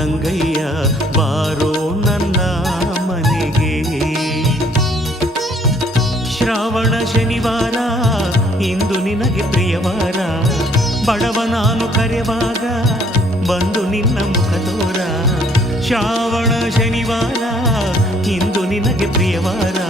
ಗಂಗಯ್ಯ ಬಾರೋ ನನ್ನ ಮನೆಗೆ. ಶ್ರಾವಣ ಶನಿವಾರ, ಇಂದು ನಿನಗೆ ಪ್ರಿಯವಾರ. ಬಡವ ನಾನು ಕರೆವಾಗ, ಬಂದು ನಿನ್ನ ಮುಖ ತೋರ. ಶ್ರಾವಣ ಶನಿವಾರ, ಇಂದು ನಿನಗೆ ಪ್ರಿಯವಾರ.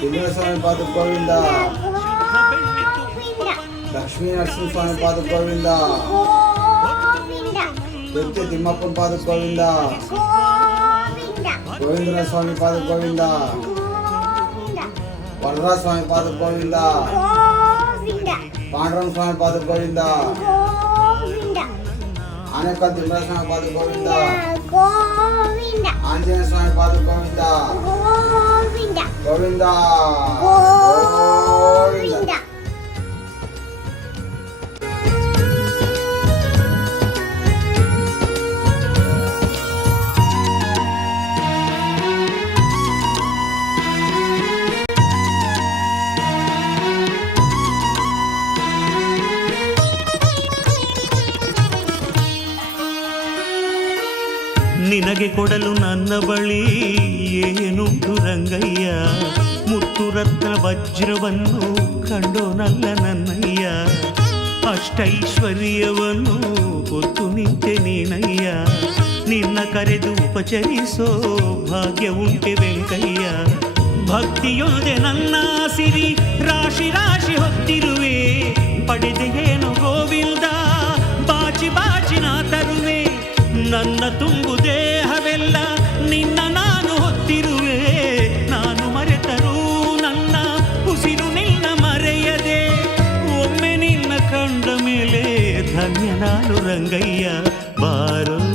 சுந்தர சுவாமி பார்த்து கோவிந்தா லக்ஷ்மி நரசிம்ம சுவாமி பார்த்து கோவிந்தா திருச்சி திம்மப்பன் பார்த்து கோவிந்தா கோவிந்தர சுவாமி பார்த்து கோவிந்தா వరదా స్వామి పాద గోవింద పాండరం స్వామి పాద గోవింద అనేక తిమ్మర స్వామి పాద గోవింద ఆంజనేయ స్వామి పాద గోవింద ಪಾದ ಗೋವಿಂದ ಗೋವಿಂದ ನಿನಗೆ ಕೊಡಲು ನನ್ನ ಬಳಿ ಏನುಂಟು ರಂಗಯ್ಯ? ಮುತ್ತು ರತ್ನ ವಜ್ರವನ್ನು ಕಂಡೋನಲ್ಲ ನನ್ನಯ್ಯ. ಅಷ್ಟೈಶ್ವರ್ಯವನ್ನು ಹೊತ್ತು ನಿಂತೆ ನೀನಯ್ಯ. ನಿನ್ನ ಕರೆದು ಉಪಚರಿಸೋ ಭಾಗ್ಯ ಉಂಟೆ ವೆಂಕಯ್ಯ. ಭಕ್ತಿಯೊಂದೆ ನನ್ನ ಸಿರಿ, ರಾಶಿ ರಾಶಿ ಹೊತ್ತಿರುವೆ. ಪಡೆದೆಯೇನು ಗೋವಿಂದ? ನನ್ನ ತುಂಬು ದೇಹವೆಲ್ಲ ನಿನ್ನ ನಾನು ಹೊತ್ತಿರುವೆ. ನಾನು ಮರೆತರೂ ನನ್ನ ಉಸಿರು ನಿನ್ನ ಮರೆಯದೆ. ಒಮ್ಮೆ ನಿನ್ನ ಕಂಡ ಮೇಲೆ ಧನ್ಯ ನಾನು ರಂಗಯ್ಯ, ಬಾರೋ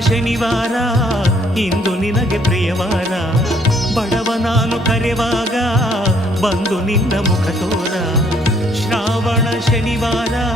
ಶನಿವಾರ ಇಂದು ನಿನಗೆ ಪ್ರಿಯವಾರ. ಬಡವ ನಾನು ಕರೆವಾಗ ಬಂದು ನಿನ್ನ ಮುಖ ತೋರ. ಶ್ರಾವಣ ಶನಿವಾರ